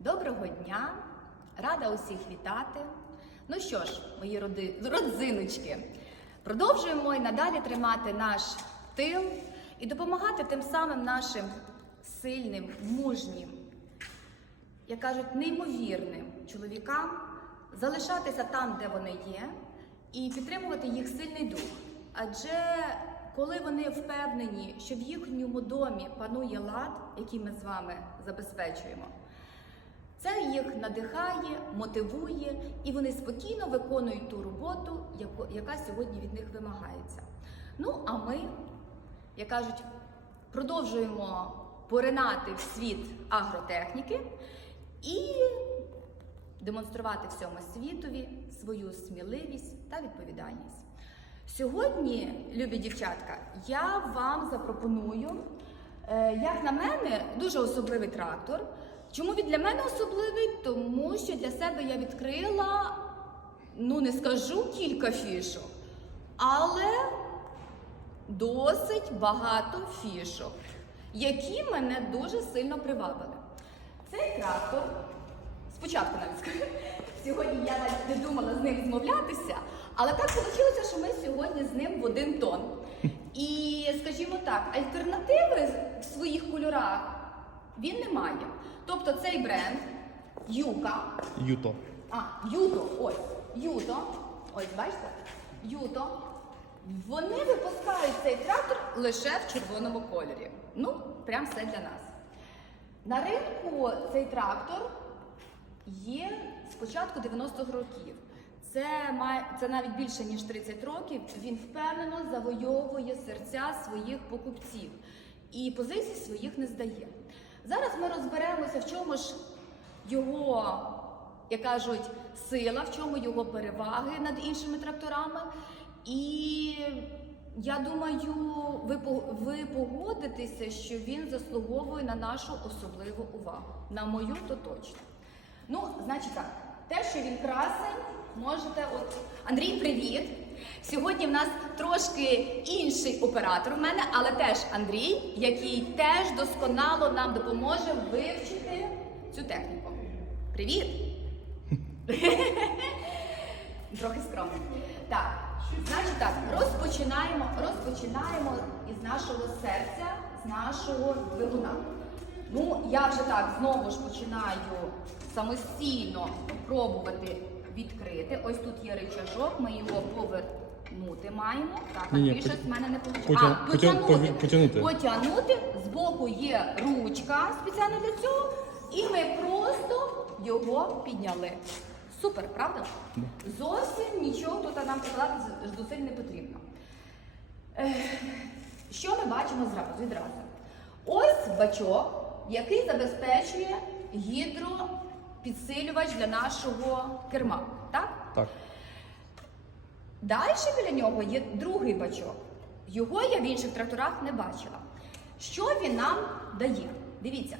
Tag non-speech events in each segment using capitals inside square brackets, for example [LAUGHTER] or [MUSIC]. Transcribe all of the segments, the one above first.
Доброго дня! Рада усіх вітати. Ну що ж, мої роди... родзиночки, продовжуємо і надалі тримати наш тил і допомагати тим самим нашим сильним, мужнім, як кажуть, неймовірним чоловікам залишатися там, де вони є, і підтримувати їх сильний дух. Адже коли вони впевнені, що в їхньому домі панує лад, який ми з вами забезпечуємо, це їх надихає, мотивує, і вони спокійно виконують ту роботу, яка сьогодні від них вимагається. Ну, а ми, як кажуть, продовжуємо поринати в світ агротехніки і демонструвати всьому світові свою сміливість та відповідальність. Сьогодні, любі дівчатка, я вам запропоную, е, як на мене, дуже особливий трактор. Чому він для мене особливий? Тому що для себе я відкрила, ну не скажу кілька фішок, але досить багато фішок, які мене дуже сильно привабили. Цей трактор, спочатку навіть скажу, сьогодні я навіть не думала з ним змовлятися, але так вийшло, що ми сьогодні з ним в один тон. І, скажімо так, альтернативи в своїх кольорах він не має. Тобто цей бренд Юка, Юто. а, Юто, ось, Юто, ось бачите? Юто. Вони випускають цей трактор лише в червоному кольорі. Ну, прям все для нас. На ринку цей трактор є з початку 90-х років. Це, має, це навіть більше ніж 30 років. Він впевнено завойовує серця своїх покупців і позицій своїх не здає. Зараз ми розберемося, в чому ж його, як кажуть, сила, в чому його переваги над іншими тракторами. І я думаю, ви, ви погодитеся, що він заслуговує на нашу особливу увагу. На мою то точно. Ну, значить так, те, що він красень, можете. От Андрій, привіт! Сьогодні в нас трошки інший оператор в мене, але теж Андрій, який теж досконало нам допоможе вивчити цю техніку. Привіт! [LAUGHS] Трохи скромно. Так, значить так, розпочинаємо, розпочинаємо із нашого серця, з нашого двигуна. Ну, я вже так знову ж починаю самостійно пробувати відкрити. Ось тут є рычажок, ми його повернути маємо. Так, Ні-ні, Андрій, потя- щось в мене не вийшло. потя- А, потя- потягнути. потягнути. Потягнути. Збоку є ручка спеціально для цього, і ми просто його підняли. Супер, правда? Зовсім нічого тут нам прикладати з- зусиль не потрібно. Що ми бачимо зразу відразу? Ось бачок, який забезпечує гідропідсилювач для нашого керма. Так? Так. Далі біля нього є другий бачок. Його я в інших тракторах не бачила. Що він нам дає? Дивіться,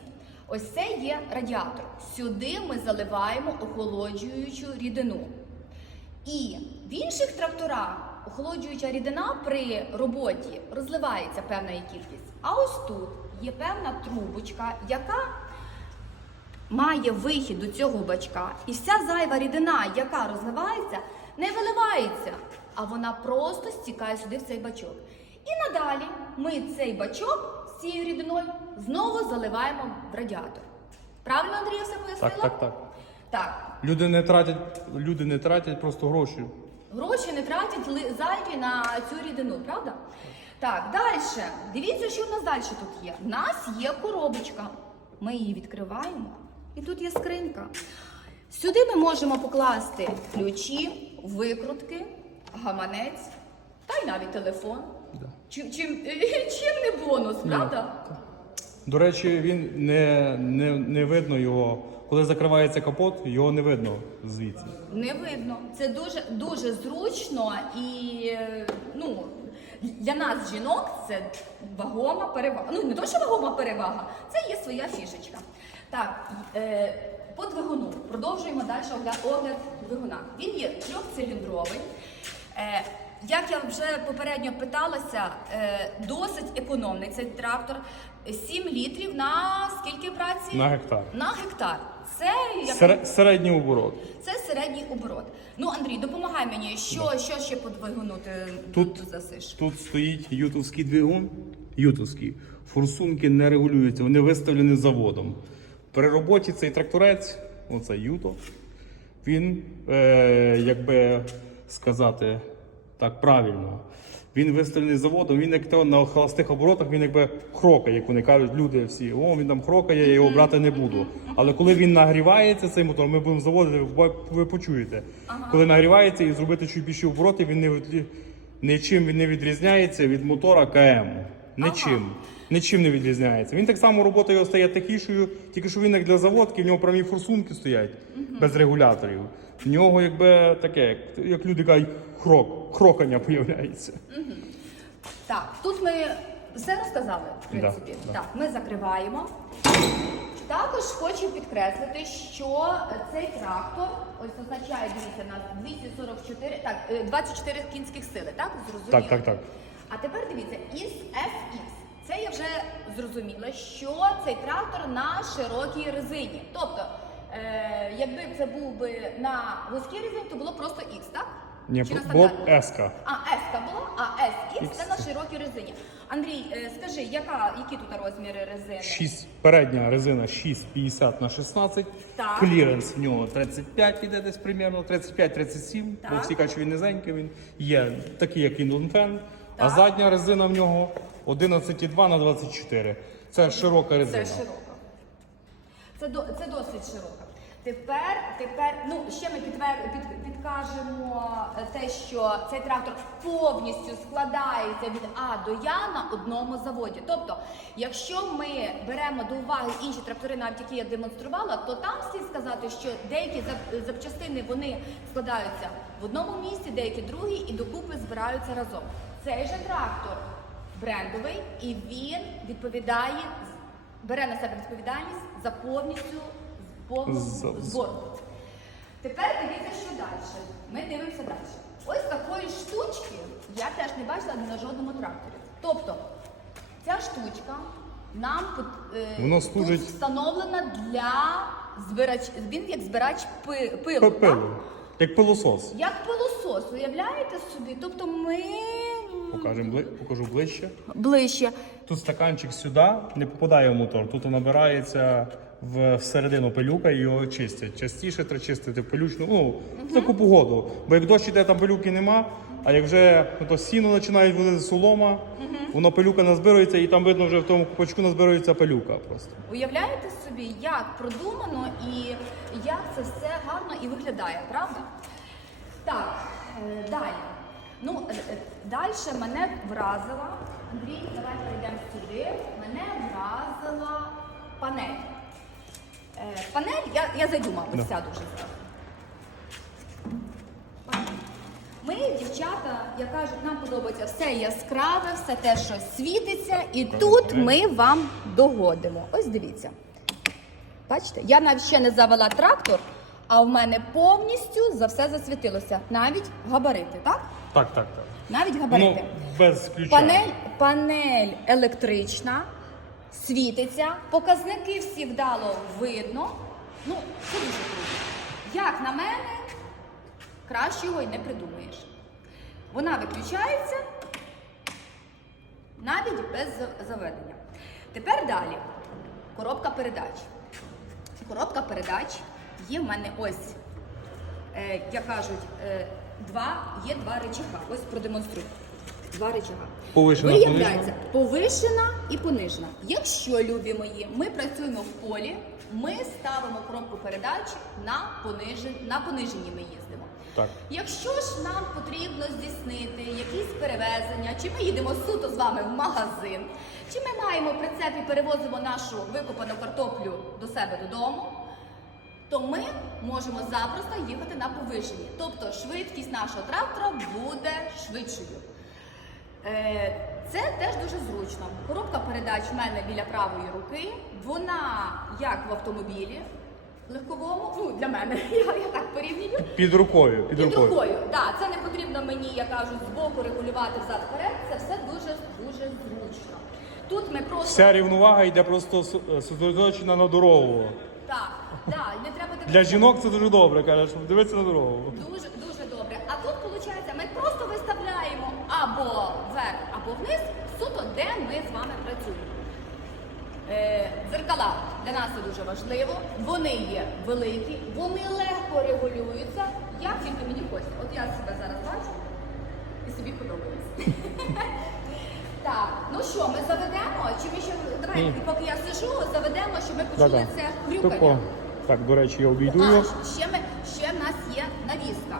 ось це є радіатор. Сюди ми заливаємо охолоджуючу рідину. І в інших тракторах охолоджуюча рідина при роботі розливається певна її кількість. А ось тут є певна трубочка, яка має вихід до цього бачка, і вся зайва рідина, яка розливається, не виливається, а вона просто стікає сюди в цей бачок. І надалі ми цей бачок з цією рідиною знову заливаємо в радіатор. Правильно, Андрій, все пояснила? Так, так, так. Так. Люди не тратять, люди не тратять просто гроші. Гроші не тратять ли- зайві на цю рідину, правда? Так, далі. Дивіться, що в нас далі тут є. У нас є коробочка. Ми її відкриваємо, і тут є скринька. Сюди ми можемо покласти ключі, викрутки, гаманець та й навіть телефон. Да. Чим, чим, [LAUGHS] чим не бонус, правда? До речі, він не, не, не видно його. Коли закривається капот, його не видно звідси. Не видно. Це дуже дуже зручно і ну для нас, жінок, це вагома перевага. Ну не то, що вагома перевага, це є своя фішечка. Так, е, по двигуну продовжуємо далі огляд, огляд двигуна. Він є трьохциліндровий. Е, Як я вже попередньо питалася, е, досить економний цей трактор. 7 літрів на скільки праці? На гектар. На гектар. Це як Сер- Середній оборот. це середній оборот. Ну, Андрій, допомагай мені, що, що ще по двигуну ти Тут- тут засиш? Тут стоїть ютовський двигун. Ютовський. Форсунки не регулюються, вони виставлені заводом. При роботі цей тракторець, оце юто, він, е, як би сказати так правильно, він виставлений заводом, він як то на холостих оборотах, він якби хрокає, як вони кажуть, люди всі, о, він там хрокає, я його брати не буду. Але коли він нагрівається, цей мотор, ми будемо заводити, ви- почуєте. Коли нагрівається і зробити чуть більші обороти, він не від- нічим він не відрізняється від мотора КМ. Нічим. Нічим не відрізняється. Він так само робота його стає тихішою, тільки що він як для заводки, в нього прямі форсунки стоять без регуляторів. В нього якби таке, як, люди кажуть, хрок, хрокання появляється. Так, тут ми все розказали, в принципі. да. Так, ми закриваємо. Також хочу підкреслити, що цей трактор, ось означає, дивіться, у нас 244, так, е, 24 кінських сили, так? Зрозуміло? Так, так, так. А тепер дивіться, із FX. Це я вже зрозуміла, що цей трактор на широкій резині. Тобто, е, якби це був би на вузькій резині, то було просто X, так? Ні, Чи на було стандартній? еска. А, S була, а SX це на широкій резині. Андрій, е, скажи, яка, які тут розміри резини? 6, передня резина 6,50 на 16. Так. Кліренс в нього 35 іде десь примерно, 35-37. Бо Так. всі кажуть, що він низенький, він є такий, як і Нунфен. А задня резина в нього 11,2 на 24. Це широка резина. Це широка. Це, до, це досить широка. Тепер, тепер, ну ще ми підвер, під, підкажемо е, те, що цей трактор повністю складається від А до Я на одному заводі. Тобто, якщо ми беремо до уваги інші трактори, навіть які я демонструвала, то там слід сказати, що деякі зап- запчастини вони складаються в одному місці, деякі другі, і докупи збираються разом. Цей же трактор брендовий, і він відповідає бере на себе відповідальність за повністю повну зборку. Тепер дивіться, що далі. Ми дивимося далі. Ось такої штучки я теж не бачила на жодному тракторі. Тобто, ця штучка нам е, тут встановлена для збирач. Він як збирач пи- пилу. так? Пилу. Як пилосос. Як пилосос, уявляєте собі? Тобто ми Покажемо, бли- покажу ближче. ближче. Тут стаканчик сюди не попадає в мотор. Тут набирається в всередину пилюка і його чистять. Частіше треба чистити пилючну, ну, в таку погоду. Бо як дощ іде, там пилюки нема, а як вже ну, то сіно починають вилити солома, воно пилюка назбирується, і там видно вже в тому купачку назбирується пилюка просто. Уявляєте собі, як продумано і як це все гарно і виглядає, правда? Так, е, далі. Ну, е, е, далі мене вразила. Андрій, давай перейдемо сюди. Мене вразила панель. Е, панель, я, я зайду, мабуть, сяду вже зразу. Ми, дівчата, як кажуть, нам подобається все яскраве, все те, що світиться, і тут ми вам догодимо. Ось дивіться. Бачите, я навіть ще не завела трактор, а в мене повністю за все засвітилося. Навіть габарити, так? Так, так, так. Навіть габарити. без ключа. Панель, панель електрична, світиться, показники всі вдало видно. Ну, це дуже круто. Як на мене, кращого й не придумаєш. Вона виключається навіть без заведення. Тепер далі. Коробка передач. Коробка передач є в мене ось, е, як кажуть, е, два, є два речага. Ось продемонструю. Два речага. Повишена, Виявляється, повишена і понижена. Якщо, любі мої, ми працюємо в полі, ми ставимо коробку передач на понижені, на пониженні ми їздимо. Так. Якщо ж нам потрібно здійснити якісь перевезення, чи ми їдемо суто з вами в магазин, чи ми маємо прицеп і перевозимо нашу викопану картоплю до себе додому, то ми можемо запросто їхати на повишенні. Тобто швидкість нашого трактора буде швидшою. Е, Це теж дуже зручно. Коробка передач в мене біля правої руки. Вона як в автомобілі. легковому, ну для мене, [LAUGHS] я, я так порівнюю. Під рукою. Під, Під рукою. рукою, так, це не потрібно мені, я кажу, збоку регулювати взад вперед. Це все дуже дуже зручно. Тут ми просто Вся рівновага йде просто е, сосредоточена на дорогу. так, так, не треба Для жінок це дуже добре, каже, щоб дивитися на дорогу. Дуже дуже добре. А тут виходить, ми просто виставляємо або вверх, або вниз, суто, де ми з вами працюємо. Е, дзеркала для нас це дуже важливо. Вони є великі, вони легко регулюються, як тільки мені хочеться. От я себе зараз бачу і собі подобається. Так, ну що, ми заведемо? Чи ми ще давай, Ні. поки я сижу, заведемо, щоб ми почули Да-да. це хрюкання. Тако. Так, до речі, я обійду А, ще, ми, ще в нас є навіска.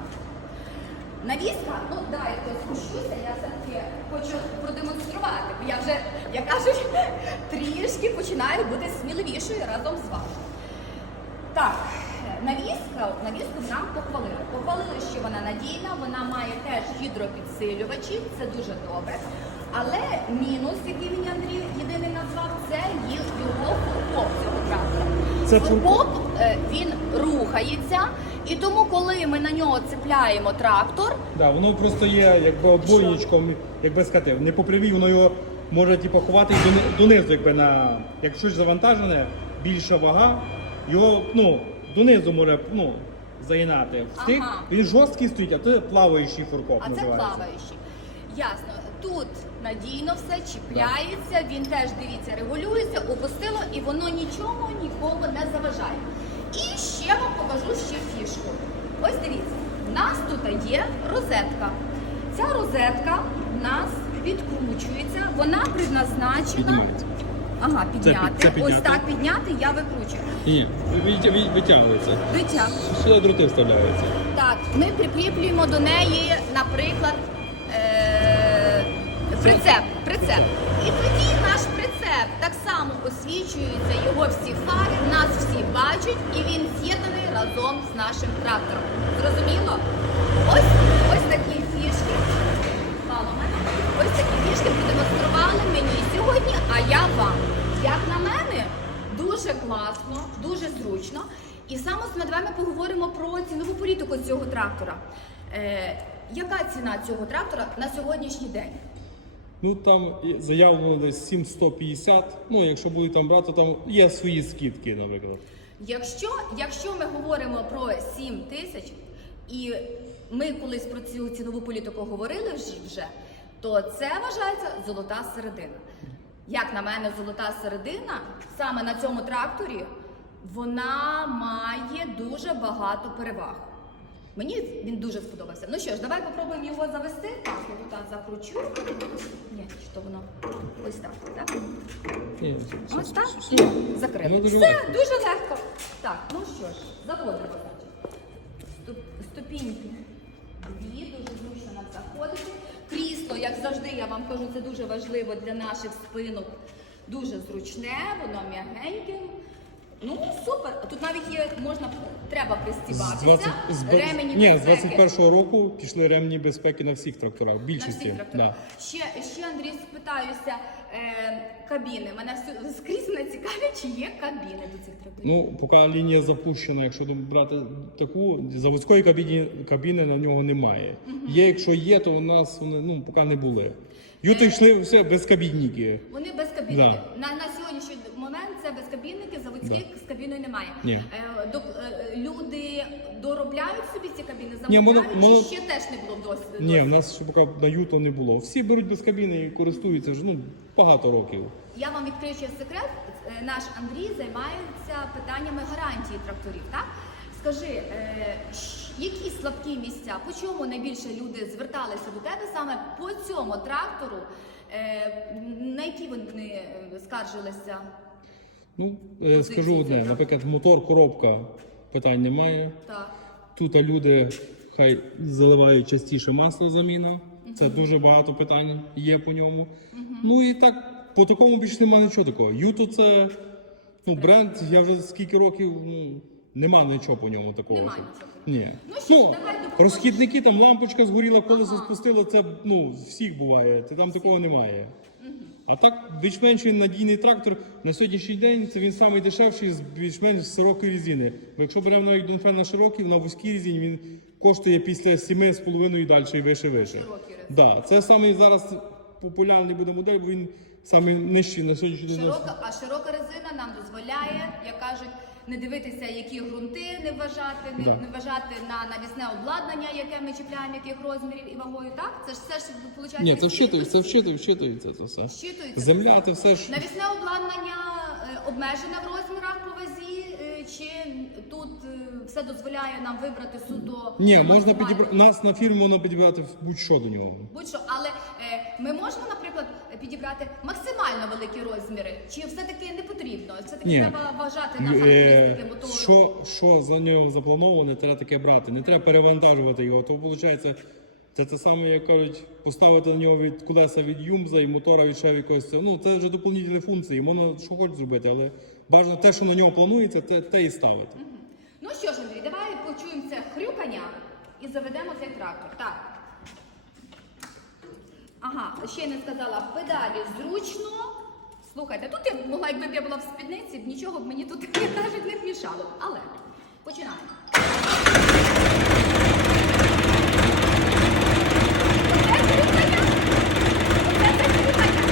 Навіска, ну да, я тут спущуся, я все-таки хочу продемонструвати, бо я вже, як кажуть, [LAUGHS] трішки починаю бути сміливішою разом з вами. Так, навіска, навіску нам похвалили. Похвалили, що вона надійна, вона має теж гідропідсилювачі, це дуже добре. Але мінус, який він Андрій єдиний назвав, це його фуркоп цього трактора. Це фуркоп? е, він рухається, і тому, коли ми на нього цепляємо трактор, Да, воно просто є якби обойничком, якби сказати, не по прямій, воно його може типу, ховати донизу, якби на як щось завантажене, більша вага, його ну, донизу може ну, загинати. Встиг, Ага. він жорсткий стоїть, а це плаваючий фуркоп А це плаваючий. Ясно. Тут надійно все чіпляється, він теж дивіться, регулюється, опустило і воно нічого нікому не заважає. І ще вам покажу ще фішку. Ось дивіться, у нас тут є розетка. Ця розетка в нас відкручується, вона предназначена. Ага, підняти. це підняти. Ось так підняти, я викручую. Ні, витягується. Витягую. Сюди дроти вставляються. Так, ми прикріплюємо до неї, наприклад, прицеп. прицеп. І тоді наш прицеп так само освічується, його всі фари, нас всі бачать, і він з'єднаний разом з нашим трактором. Зрозуміло? Ось ось такі фішки. Ось такі фішки продемонстрували мені сьогодні, а я вам. Як на мене, дуже класно, дуже зручно. І саме з вами поговоримо про цінову політику цього трактора. Е, яка ціна цього трактора на сьогоднішній день? Ну там заявлено десь 7150, ну якщо будуть там брати, там є свої скидки, наприклад. Якщо, якщо ми говоримо про 7 тисяч, і ми колись про цю цінову політику говорили вже, то це вважається золота середина. Як на мене, золота середина саме на цьому тракторі вона має дуже багато переваг. Мені він дуже сподобався. Ну що ж, давай попробуємо його завести. Так, я тут так закручу. Ні, то воно ось так, так? Ось так і закрили. Все дуже легко. Так, ну що ж, заводимо. Ступ- Ступіньки. Дві, дуже зручно нам заходити. Крісло, як завжди, я вам кажу, це дуже важливо для наших спинок. Дуже зручне, воно м'ягеньке. Ну, супер. Тут навіть є, можна, треба З пристібатися. 20, з, бе- Ремені ні, з безпеки. 21-го року пішли ремні безпеки на всіх тракторах, в На більшості. всіх тракторах. Да. Ще, ще Андрій спитаюся, е, кабіни. Мене всю- скрізь мене цікавить, чи є кабіни до цих тракторів. Ну, поки лінія запущена, якщо брати таку, заводської кабіни, кабіни на нього немає. Є, якщо є, то у нас вони ну, поки не були. Юти йшли все без кабінники. Вони без кабінки. Да. На, на сьогоднішній момент це без кабінники, заводських з кабіною немає. Ні. Е, до, е, люди доробляють собі ці кабіни, Ні, замовляють, моно- чи ще теж не було досвіду? Ні, в нас ще поки на Юто не було. Всі беруть без кабіни і користуються вже ну, багато років. Я вам відкрию ще секрет. Е, Наш Андрій займається питаннями гарантії тракторів. Так скажи, е, які слабкі місця, по чому найбільше люди зверталися до тебе саме по цьому трактору? Е, на які вони е, скаржилися? Ну, е, Позиції скажу одне, цього. наприклад, мотор, коробка питань немає. Так. Тут люди хай заливають частіше масло заміна. Це дуже багато питань є по ньому. Ну і так, по такому більше немає нічого такого. Юто це ну, бренд, я вже скільки років, ну, нема нічого по ньому такого. Нема нічого. Ні. Ну що давай розхідники, там лампочка згоріла, колесо Ага. спустило, це ну, всіх буває. Це там такого немає. А так, більш-менш він надійний трактор на сьогоднішній день це він самий дешевший з більш-менш широкої різини. Бо якщо беремо навіть Донфен на широкий, на вузькій різині він коштує після 7,5 і далі і вище вище. Широкий рез. Да, це самий зараз популярний буде модель, бо він самий нижчий на сьогоднішній день. Широка, а широка резина нам дозволяє, як кажуть, не дивитися, які ґрунти не вважати, не, Да. не вважати на навісне обладнання, яке ми чіпляємо, яких розмірів і вагою. Так, це ж все ж виходить. Ні, це вчитується, це вчитується, вчитується це все. Вчитується Земля, це все ж. Навісне обладнання е, обмежене в розмірах по вазі, чи тут е, все дозволяє нам вибрати суто Ні, е, можна підібрати. Нас на фірмі можна підібрати будь-що до нього. Будь-що, але е, ми можемо, наприклад, підібрати максимально великі розміри, чи все-таки не потрібно? Все-таки Ні. треба вважати на Е, характеристики мотору. Що, що за нього заплановане, треба таке брати. Не треба перевантажувати його. То виходить, це те саме, як кажуть, поставити на нього від колеса від юмза і мотора від ще якогось. цього. Ну це вже доповнительні функції. Можна що хочеш зробити, але бажано те, що на нього планується, те, те і ставити. Ну що ж, Андрій, давай почуємо це хрюкання і заведемо цей трактор. Так. Ага, ще не сказала, педалі зручно. Слухайте, тут я могла, якби я була в спідниці, нічого б мені тут [LAUGHS] навіть не вмішало. Але починаємо. Оце хрюкання. Оце це хрюкання.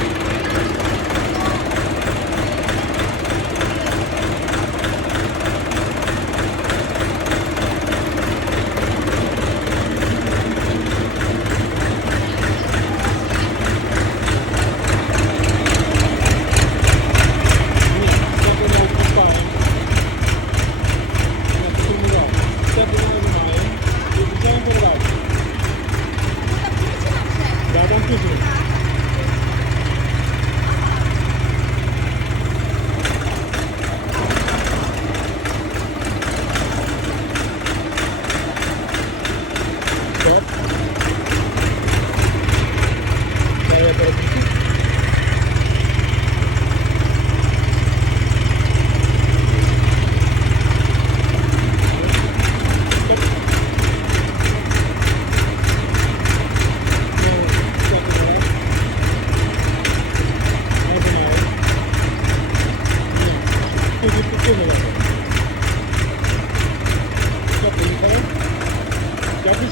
Ні, це не відпускаємо. Це перемагаємо і включаємо передачу. Так, включила вже. Я там включений. Стоп. Дай я переключу.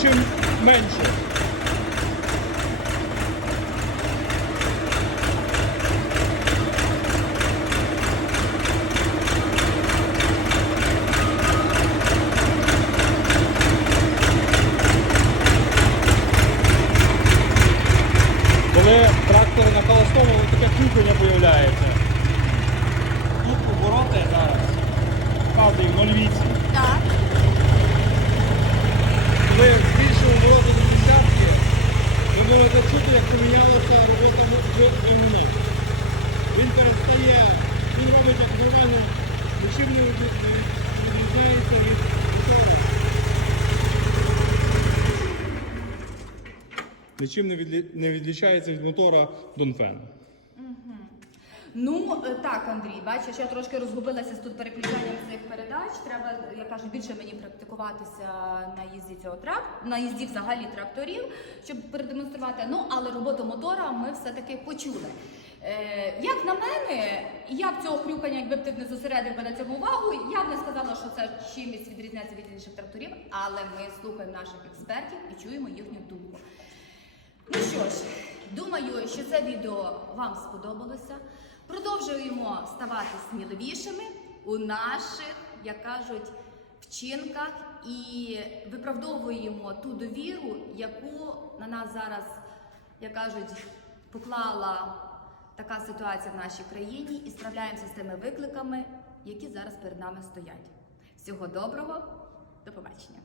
Я менше. Коли трактор на холостому, таке кухання з'являється. Тут обороти зараз. Вказує 0,8. Так. Коли збільшили обороти до десятки, ви можете як помінялася робота в МНІ. Він перестає, він робить як нормально, нічим не відрізняється від мотора. Нічим не, відлічається від мотора Донфен. Ну е, так, Андрій, бачиш, я трошки розгубилася з тут переключанням цих передач. Треба, я кажу, більше мені практикуватися на їзді цього трак, на їзді взагалі тракторів, щоб продемонструвати. Ну, але роботу мотора ми все-таки почули. Е, як на мене, я б цього хрюкання, якби ти не зосередив би на цьому увагу, я б не сказала, що це чимось відрізняється від інших тракторів, але ми слухаємо наших експертів і чуємо їхню думку. Ну що ж, думаю, що це відео вам сподобалося. Продовжуємо ставати сміливішими у наших, як кажуть, вчинках і виправдовуємо ту довіру, яку на нас зараз, як кажуть, поклала така ситуація в нашій країні і справляємося з тими викликами, які зараз перед нами стоять. Всього доброго, до побачення.